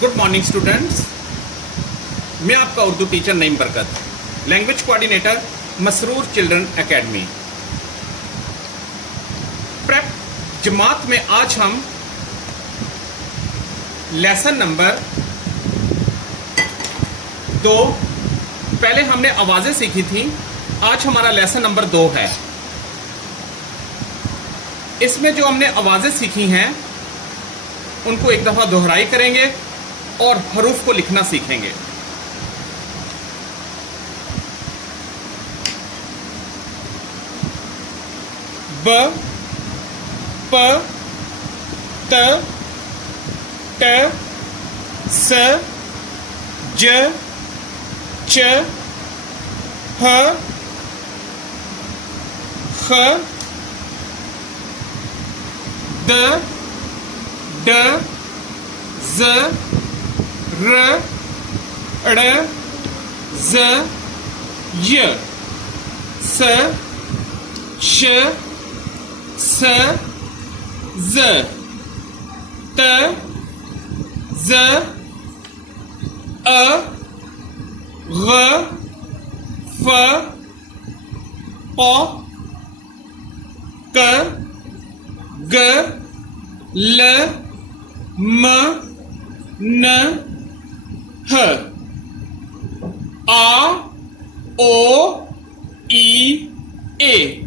Good morning students. मैं आपका Urdu teacher Naeem Barkat, language coordinator Masroor children academy prep जमात में आज हम लेसन नंबर 2, पहले हमने आवाजें सीखी थी, आज हमारा लेसन नंबर 2 है। इसमें जो हमने आवाजें सीखी हैं उनको एक दफा दोहराई करेंगे और हरूफ को लिखना सीखेंगे। ब, प, त, ट, स, ज, च, ह, ख, द, ड, ज, र, ड़, ज, य, स, श, स, ज, त, ज, अ, ग, फ, प, क, ग, ल, म, न, ह, आ, ओ, ई, ए।